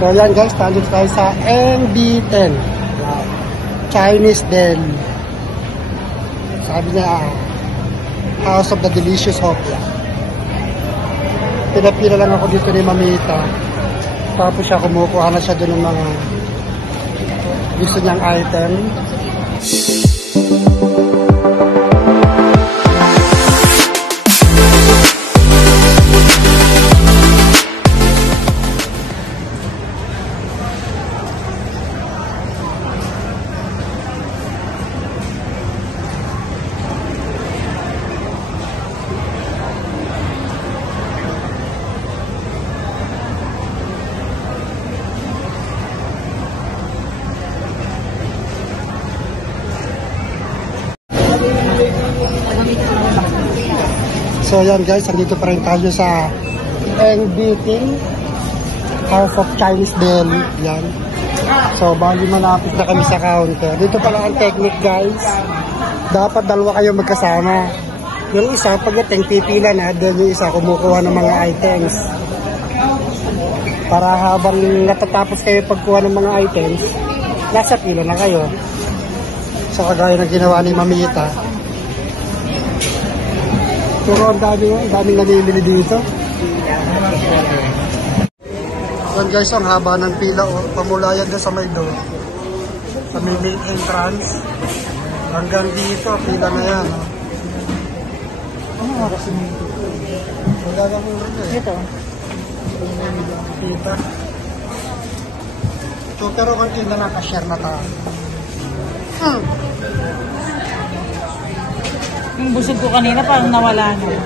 So yan guys, nandito tayo sa MB10 Chinese Deli. Sabi niya, House of the Delicious Hopia. Pinapila lang ako dito ni Mamita. Tapos siya kumukuha na siya doon ng mga gusto niyang item. So yan guys, andito pa rin tayo sa MB10 House of Chinese Deli. Yan. So bali malapit na kami sa counter. Dito pala ang technique guys. Dapat dalawa kayo magkasama. Yung isa pagdating pipila na, then yung isa kumukuha ng mga items. Para habang natatapos kayo pagkuha ng mga items, nasa pila na kayo. So kagaya ng ginawa ni Mamita. Pero ang daming namimili dito. So guys, ang haba ng pila. Pamulayan na sa may door. Sa may main entrance. Hanggang dito, pila na yan. Ang gagamura na eh. Ito. Kita. So pero kung hindi na nakashare na tayo. Yung busog ko kanina parang nawala na.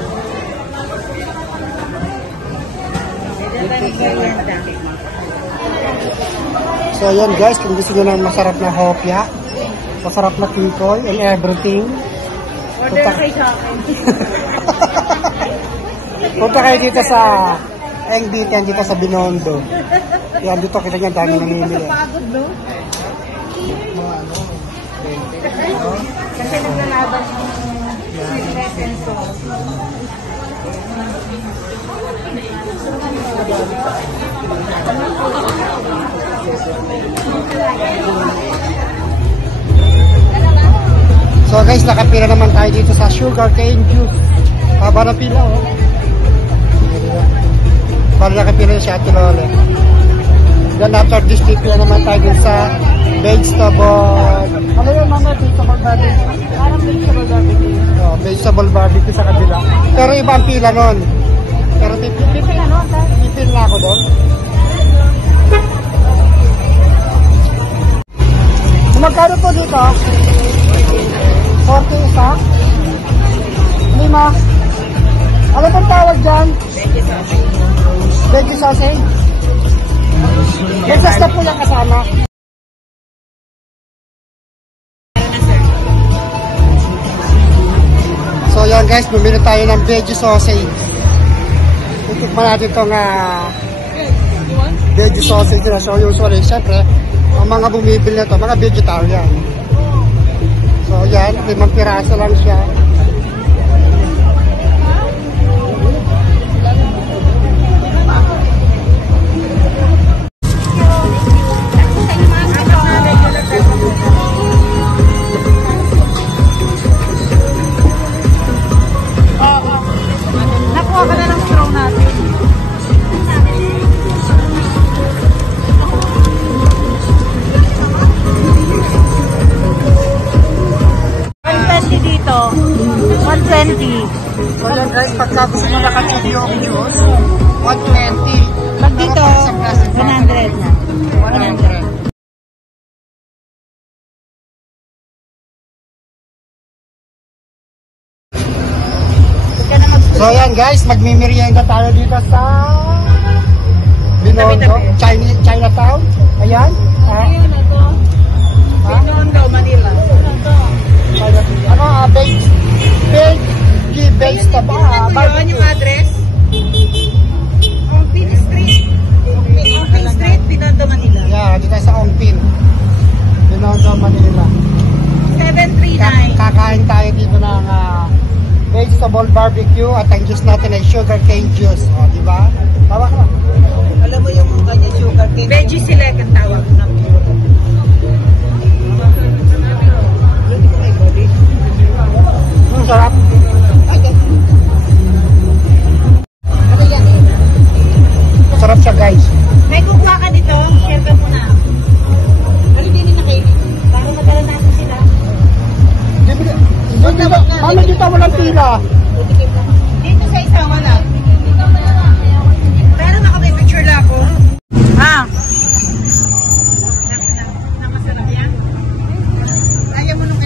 So yan guys, kung gusto nyo ng masarap na hopya, masarap na tikoy and everything, Order na kayo sa akin. punta kayo dito sa MB10 dito sa Binondo. Yan dito, kita nyo ang dami namimili. Pagod, no? Kasi naglalaban yung sweetness and sauce. So guys, nakapila naman tayo dito sa sugar cane juice. Haba na pila, oh. Bali nakapila si Ate Lole. Then after this, pipila naman tayo din sa vegetable. Ano yun mga vegetable barbecue? Parang vegetable barbecue. Oh, vegetable barbecue sa kabila. Pero iba ang pila nun. Pero pipil na ako doon. Magkano po dito? 40 isa? 5? Ano pong tawag dyan? Veggie sausage. May sasta po yung kasama. So yan guys, bumili tayo ng veggie sausage. Itikman natin itong veggie sausage na. So usually, syempre, ang mga bumibili na ito, mga vegetarian. So yan, 5 piraso lang siya. Nakuha ka na ng straw natin. Dito, 120. So yan guys, pagka gusto mo nakatsubi yung juice, 120. Pag dito, 100 na. 100. So yan guys, magmimerienda tayo dito sa Binondo, Chinatown. Ayan. Ayun na to. Binondo, Manila. Ano, base na ba? Ano yung address? Ongpin Street. Ongpin Street, Binondo, Manila. Yeah, dito sa Ongpin. Binondo, Manila. 739. Kakain tayo dito ng vegetable barbecue at ang juice natin ay sugar cane juice. O, diba? Tawa ka. Alam mo yung ganyan sugar cane. select ang tawag. Sarap. Masarap siya, guys. May kukuha ka dito, share ka muna. Ano din na kayo? Para magkaroon natin sila. Paano dito walang pila? Dito sa isa wala. Pero makapipicture lang ako. Ah. Masarap yan.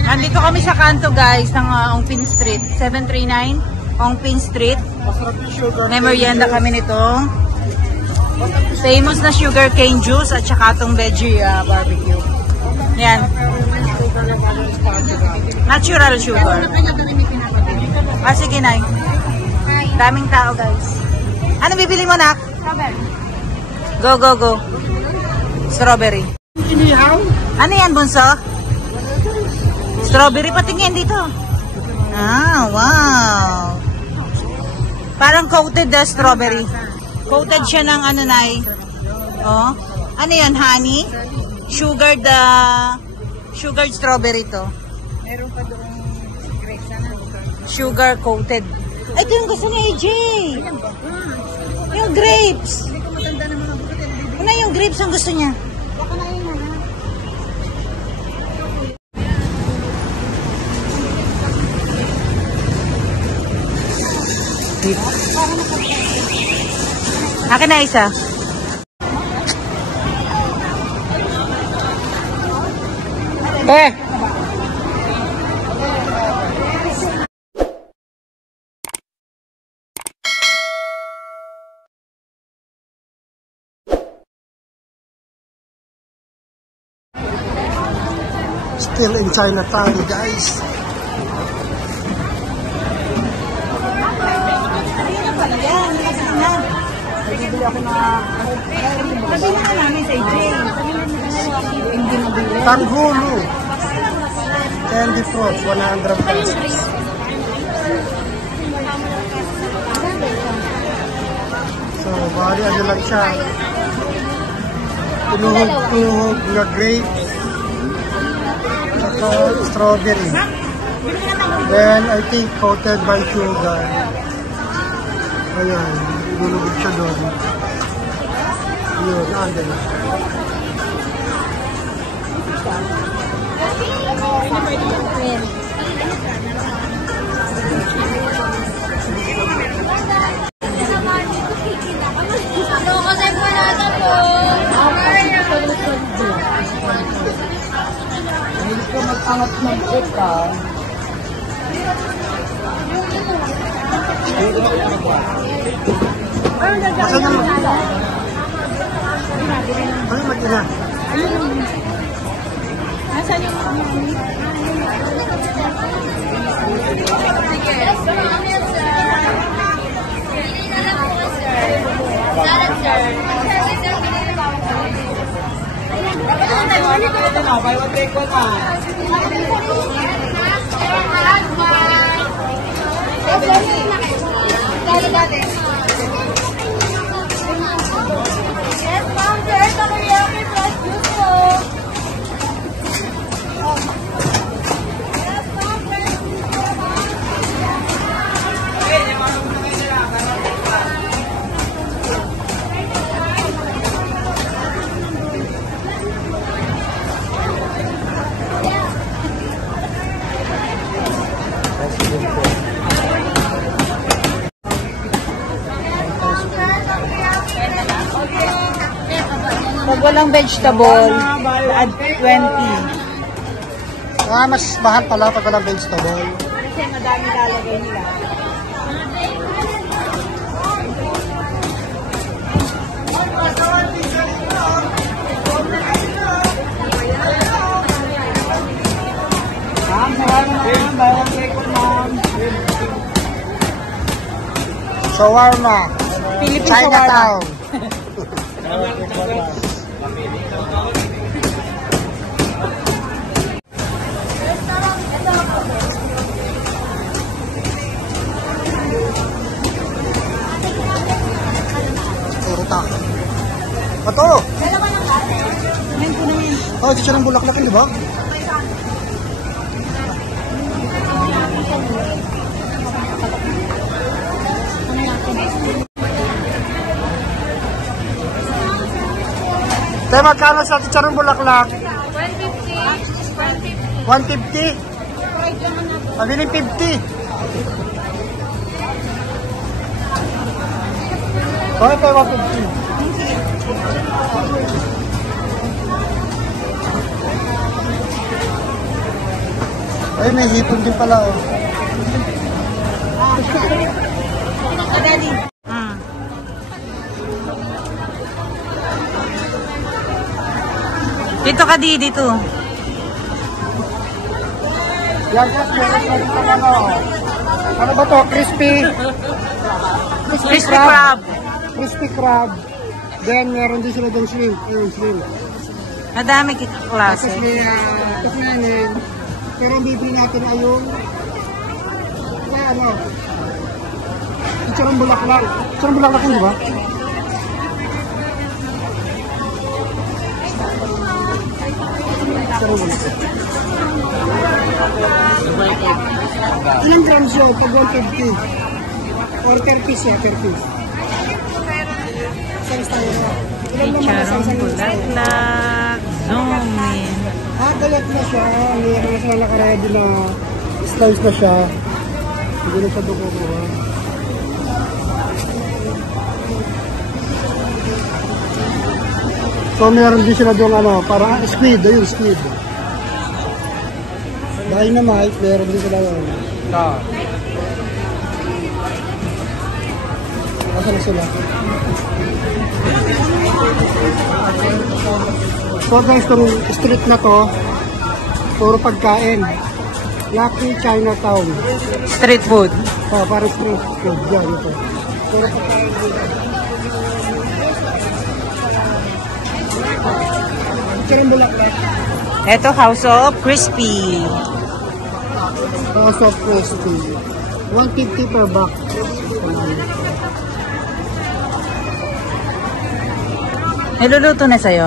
Nandito kami sa kanto guys ng Ongpin Street. 739 Ongpin Street. Masarap yung sugar. May merienda kami nitong famous na sugar cane juice at saka itong veggie barbecue. Yan. Natural sugar. Ah, sige, Nay. Daming tao, guys. Ano bibili mo, Nak? Go, go, go. Strawberry. Inihaw? Ano yan, Bunso? Strawberry, patingin dito. Ah, wow. Parang coated na strawberry. Coated siya ng ano, Nay. Oh. Ano yan, honey? Sugared strawberry to. Meron pa doon grapes na sugar coated. Ay, ito yung gusto ni AJ. Yung grapes. Ano yung grapes ang gusto niya? Akin na isa. Still in Chinatown, guys. Bibili ako na... Sabi na namin sa AJ. Hindi mabili. Tanghulu. Candy fruit, 100 pesos. So, bali ano lang siya. Tuhog-tuhog na grapes. Saka strawberry. Then, I think coated by sugar. Ayan, lulubog siya doon. Yun, andun na. Hindi ko mag-angat ng ika. Masan naman? Ay, mag-ina. Nasaan yung ito na, buy one take one man. Yes, ma'am, sir. Takoyaki plus juice po. Yes, ma'am, sir. Pag walang vegetable, add 20. Ah, mas mahal pala pag walang vegetable. Kasi madami lalagay nila. Shawarma. Philippine Chinatown. Puro ta. Ito. Ngayon po naman. Oh, ito siya ng bulaklak, di ba? Tayo magkano sa ito siya ng bulaklak? 150. 150? Pabiling 50. Bakit tayo 150? Ay, may hipon din pala, oh. Daddy. Mm. Dito ka, di, dito. Yan, guys, meron na dito ano. Ano ba to? Crispy Crispy crab. Crispy crab. Then, meron din sila ng shrimp. Yung shrimp. Madami Tapos klase. may tuknanin. Pero ang bibili natin ay yung ano? Chicharong bulaklak. Chicharong bulaklak yun, di ba? Chicharong bulaklak. Ilang grams yun? Pag 150? Or 30 piece, 30 piece. Isang styro. Ilan naman ang Charong isang bulaklak. Zoom in. Gayat na siya. Hindi na siya nakaready na slice na siya. Hindi na siya dukukuha. So meron din sila doon ano, parang squid, ayun squid. Dynamite, meron din sila yun. Asa na sila? So guys, itong street na to, puro pagkain. Lucky Chinatown. Street food. Oh, parang street food. Yan, ito. Puro pagkain. Chicharong bulaklak. Ito, House of Crispy. House of Crispy. 150 per box. Niluluto na sa'yo?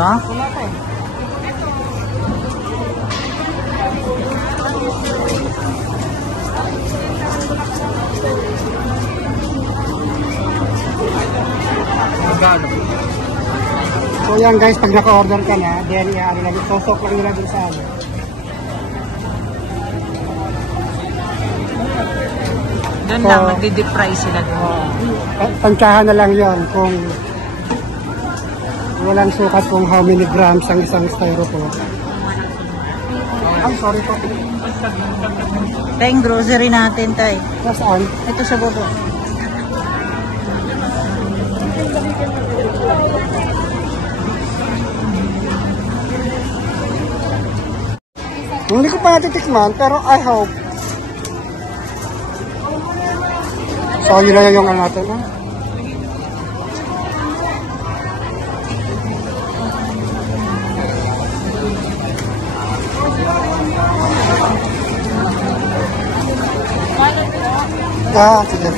So yan guys, pag naka-order ka na, then ano lang, sosok lang nila dun sa ano. Doon lang, magdi-deep fry sila doon. Tansyahan na lang yon kung walang sukat kung how many grams ang isang styrofoam. Ay, sorry po. Tayong grocery natin, tay. Nasaan? Ito sa baba. Hindi ko pa natitikman, pero I hope. So, yun na yung ano natin, ha? Ah, sige.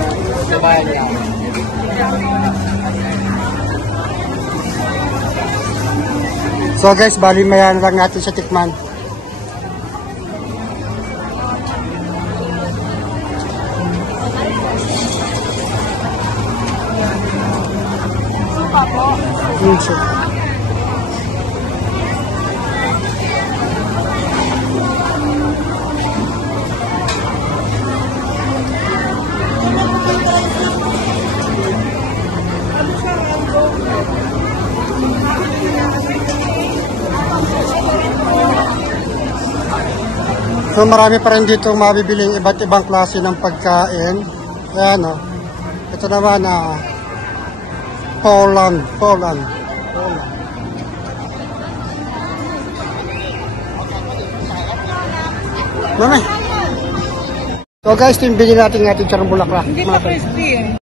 So guys, bali mayan lang natin sa tikman. Minsan. So marami pa rin dito mabibiling iba't ibang klase ng pagkain. Ayan o. Ito naman na Poland. Mami. So guys, ito yung bili natin ng ating charong bulaklak. Hindi pa crispy eh.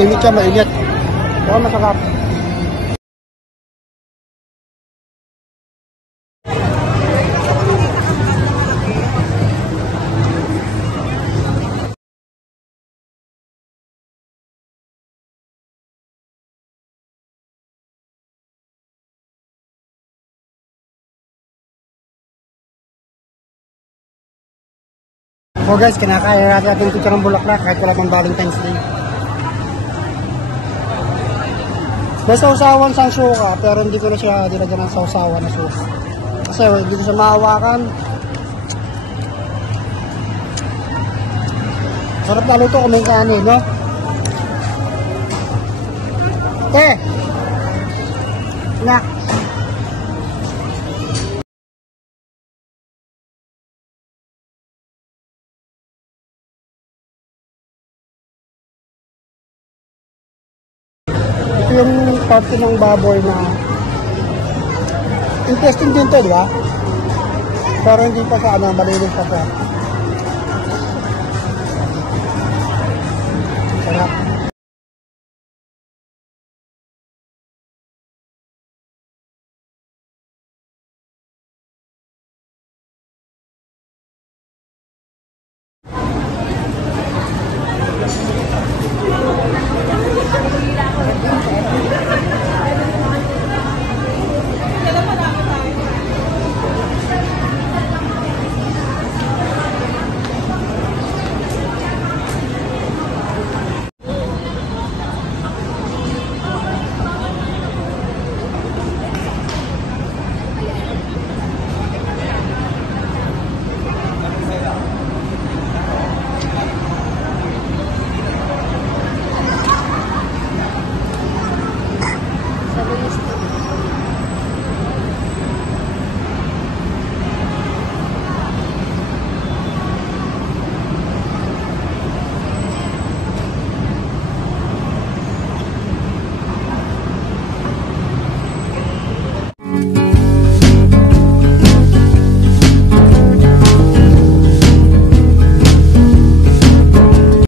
Mainit siya, mainit. Ito masarap. So guys, kinakaya natin ito ng bulaklak kahit wala pang Valentine's Day. May sausawan sa suka, pero hindi ko na siya dilagyan ng sausawan na suka. Kasi hindi ko siya mahawakan. Sarap lalo ito kung may kanin, no? Nak. Ito yung parte ng baboy na interesting din to, di ba? Pero hindi pa sa ano, malinis pa siya.